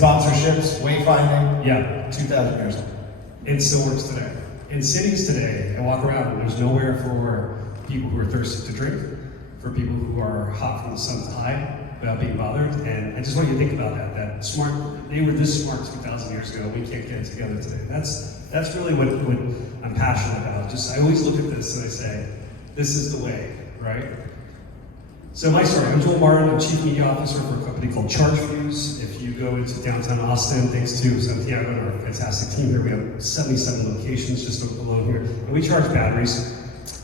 sponsorships, wayfinding. Yeah. 2,000 years old. It still works today. In cities today, I walk around and there's nowhere for people who are thirsty to drink, for people who are hot from the sun's high without being bothered. And I just want you to think about that they were this smart 2,000 years ago, we can't get it together today. That's really what I'm passionate about. I always look at this and I say, this is the way, right? So my story, I'm Joel Martin, I'm Chief Media Officer for a company called ChargeFuze. If you go into downtown Austin, thanks to Santiago and our fantastic team here, we have 77 locations just alone here, and we charge batteries.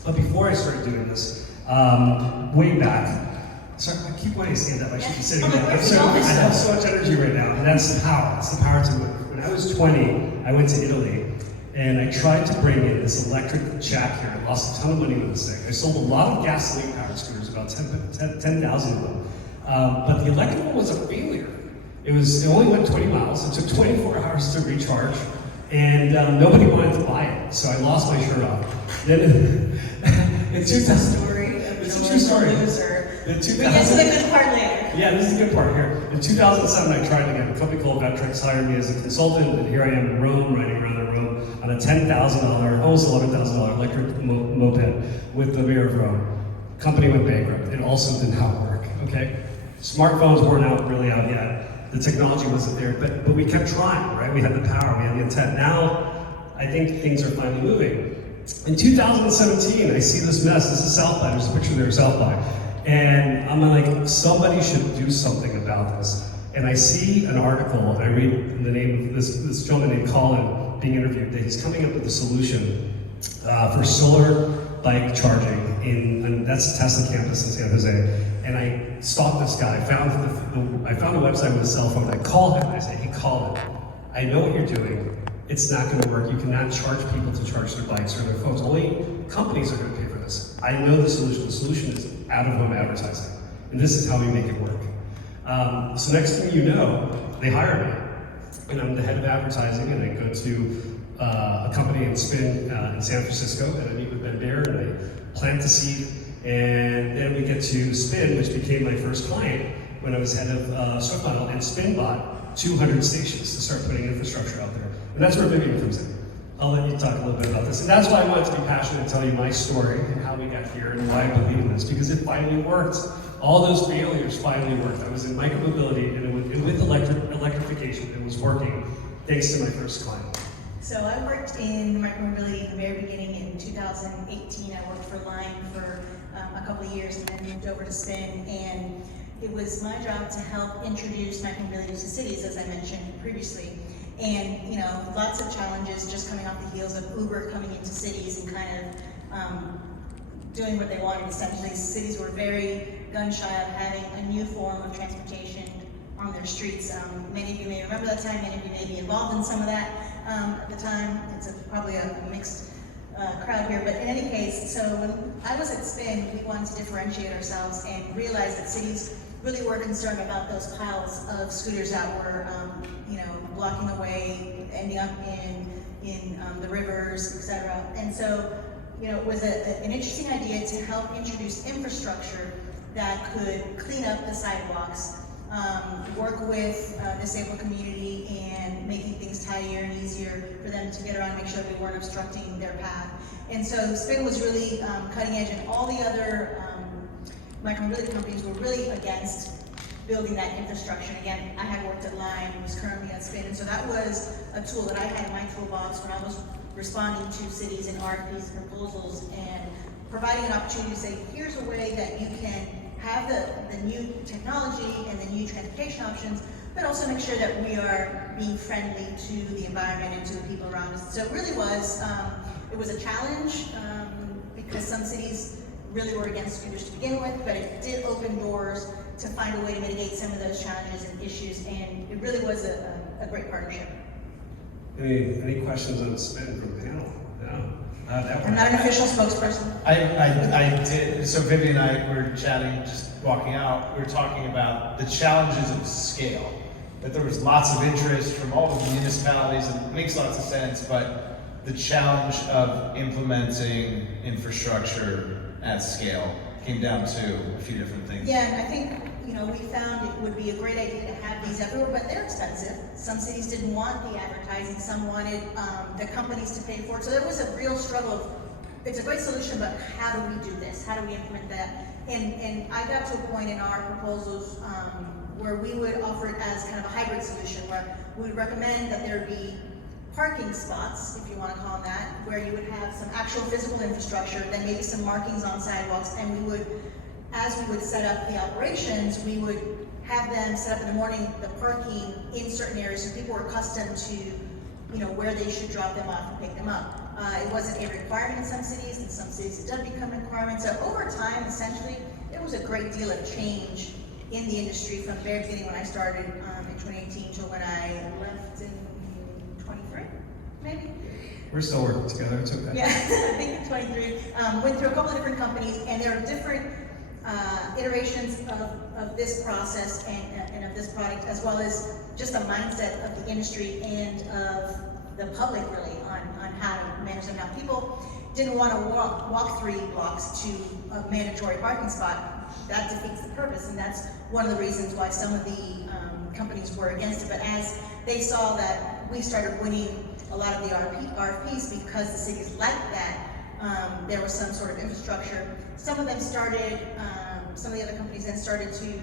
But before I started doing this, way back, sorry, I keep wanting to stand up, I should be sitting down. I have so much energy right now, and that's the power, it's the power to move. When I was 20, I went to Italy, and I tried to bring in this electric jack here. I lost a ton of money with this thing. I sold a lot of gasoline-powered scooters, about 10,000 of them. But the electric one was a failure. It only went 20 miles. It took 24 hours to recharge, and nobody wanted to buy it. So I lost my shirt off. Then in 2000, it's a true story. We get to the good part later. Yeah, this is the good part here. In 2007, I tried again. A company called Vectrex hired me as a consultant, and here I am in Rome, riding around in Rome on a $10,000, almost $11,000 electric moped with the mayor of Rome. Company went bankrupt. It also did not work, okay? Smartphones weren't really out yet. The technology wasn't there, but we kept trying, right? We had the power, we had the intent. Now, I think things are finally moving. In 2017, I see this mess. This is South by. There's a picture there of South by. And I'm like, somebody should do something about this. And I see an article, and I read the name of this gentleman named Colin being interviewed, that he's coming up with a solution for solar bike charging and that's Tesla campus in San Jose. And I stalked this guy, I found a website with a cell phone, I call him, and I say, hey Colin, I know what you're doing, it's not gonna work, you cannot charge people to charge their bikes or their phones, only companies are gonna pay for this. I know the solution is out-of-home advertising, and this is how we make it work. So next thing you know, they hire me, and I'm the head of advertising, and I go to a company in Spin in San Francisco, and I meet with Ben Baer, and I plant the seed, and then we get to Spin, which became my first client when I was head of Swift Model, and Spin bought 200 stations to start putting infrastructure out there. And that's where Vivian comes in. I'll let you talk a little bit about this. And that's why I wanted to be passionate and tell you my story and how we got here and why I believe in this, because it finally worked. All those failures finally worked. I was in micromobility, and with electrification, it was working, thanks to my first client. So I worked in micromobility in the very beginning. In 2018, I worked for Lime for a couple of years and then moved over to Spin. And it was my job to help introduce micromobility to cities, as I mentioned previously. And you know, lots of challenges just coming off the heels of Uber coming into cities and kind of doing what they wanted. Essentially, cities were very gun shy of having a new form of transportation on their streets. Many of you may remember that time, many of you may be involved in some of that at the time. It's probably a mixed crowd here, but in any case, so when I was at Spin, we wanted to differentiate ourselves and realize that cities really were concerned about those piles of scooters that were, you know, blocking the way, ending up in the rivers, etc. And so, you know, it was an interesting idea to help introduce infrastructure that could clean up the sidewalks, work with the disabled community and making things tidier and easier for them to get around, make sure they weren't obstructing their path. And so Spin was really cutting edge, and all the other micromobility companies were really against building that infrastructure. Again, I had worked at Lime, was currently at Spin, and so that was a tool that I had in my toolbox when I was responding to cities and RFPs and proposals, and providing an opportunity to say, here's a way that you can have the new technology and the new transportation options, but also make sure that we are being friendly to the environment and to the people around us. So it really was, it was a challenge because some cities really were against scooters to begin with, but it did open doors to find a way to mitigate some of those challenges and issues, and it really was a great partnership. Any questions on Spin from the panel? No? I'm not an official spokesperson. I did. So Vivian and I were chatting, just walking out. We were talking about the challenges of scale. That there was lots of interest from all the municipalities, and it makes lots of sense, but the challenge of implementing infrastructure at scale came down to a few different things. Yeah, and I think you know, we found it would be a great idea to have these everywhere, but they're expensive. Some cities didn't want the advertising, some wanted the companies to pay for it. So there was a real struggle of, it's a great solution, but how do we do this? How do we implement that? And I got to a point in our proposals where we would offer it as kind of a hybrid solution, where we would recommend that there be parking spots, if you want to call them that, where you would have some actual physical infrastructure, then maybe some markings on sidewalks, and we would, as we would set up the operations, we would have them set up in the morning the parking in certain areas so people were accustomed to, you know, where they should drop them off and pick them up. It wasn't a requirement in some cities, in some cities it does become a requirement. So over time, essentially, there was a great deal of change in the industry from the very beginning when I started in 2018 to when I left in 23, maybe? We're still working together, it's okay. Yeah, I think in 23. Went through a couple of different companies, and there are different iterations of this process and of this product, as well as just the mindset of the industry and of the public, really, on how to manage them. Now, people didn't want to walk 3 blocks to a mandatory parking spot. That defeats the purpose, and that's one of the reasons why some of the companies were against it. But as they saw that we started winning a lot of the RFPs because the cities liked that, there was some sort of infrastructure. Some of them started, some of the other companies then started to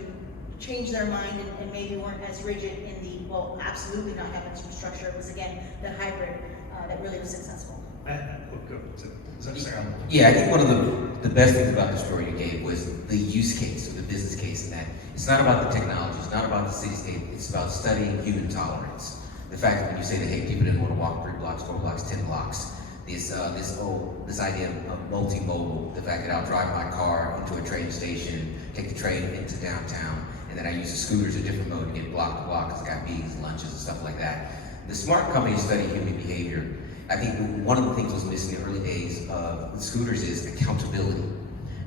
change their mind and maybe weren't as rigid in the, well, absolutely not having infrastructure. It was, again, the hybrid that really was successful. Yeah, I think one of the best things about the story you gave was the use case or the business case, in that it's not about the technology, it's not about the city-state, it's about studying human tolerance. The fact that when you say that, hey, people didn't want to walk 3 blocks, 4 blocks, 10 blocks, this idea of multimodal, the fact that I'll drive my car into a train station, take the train into downtown, and then I use the scooters a different mode to get block to block because I got meetings, lunches, and stuff like that. The smart companies study human behavior. I think one of the things that was missing in the early days of the scooters is accountability.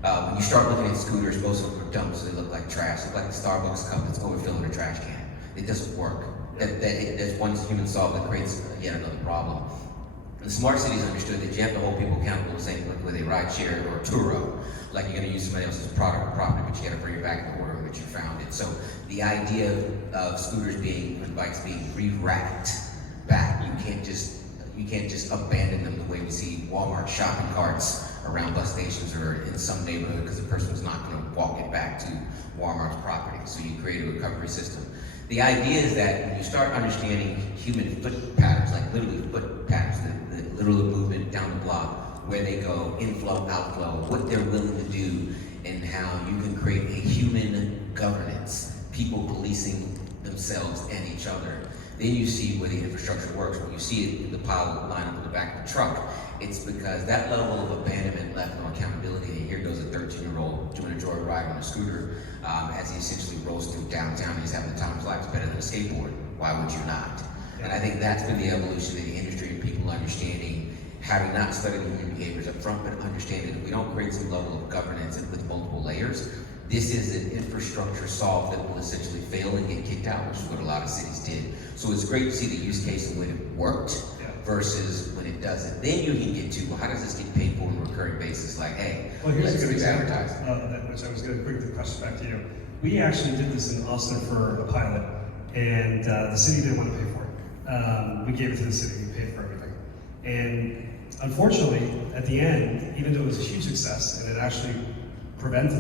When you start looking at scooters, most of them are dumb, so they look like trash. They look like the Starbucks cup that's overfilling a trash can. It doesn't work. That's one human solve that creates yet another problem. The smart cities understood that you have to hold people accountable the same way they ride share or Turo. Like you're going to use somebody else's product or property, but you got to bring it back in the order in which you found it. So the idea of scooters and bikes being re-racked back, you can't just abandon them the way we see Walmart shopping carts around bus stations or in some neighborhood because the person's not going to walk it back to Walmart's property. So you create a recovery system. The idea is that when you start understanding human foot patterns, like literally foot patterns, the literal movement down the block, where they go, inflow, outflow, what they're willing to do, and how you can create a human governance, people policing themselves and each other. Then you see where the infrastructure works. When you see it in the pile line up in the back of the truck, it's because that level of abandonment left no accountability. And here goes a 13-year-old doing a joyride on a scooter as he essentially rolls through downtown. He's having the time of his life. It's better than a skateboard. Why would you not? And I think that's been the evolution of the industry and people understanding, having not studied human behaviors up front, but understanding that we don't create some level of governance with multiple layers. This is an infrastructure solve that will essentially fail and get kicked out, which is what a lot of cities did. So it's great to see the use case and when it worked versus when it doesn't. Then you can get to, well, how does this get paid for on a recurring basis? Like, hey, Well, here's let's a good example advertise. of that, which I was going to bring the question back to you. We actually did this in Austin for a pilot, and the city didn't want to pay for it. We gave it to the city, we paid for everything. And unfortunately, at the end, even though it was a huge success, and it actually prevented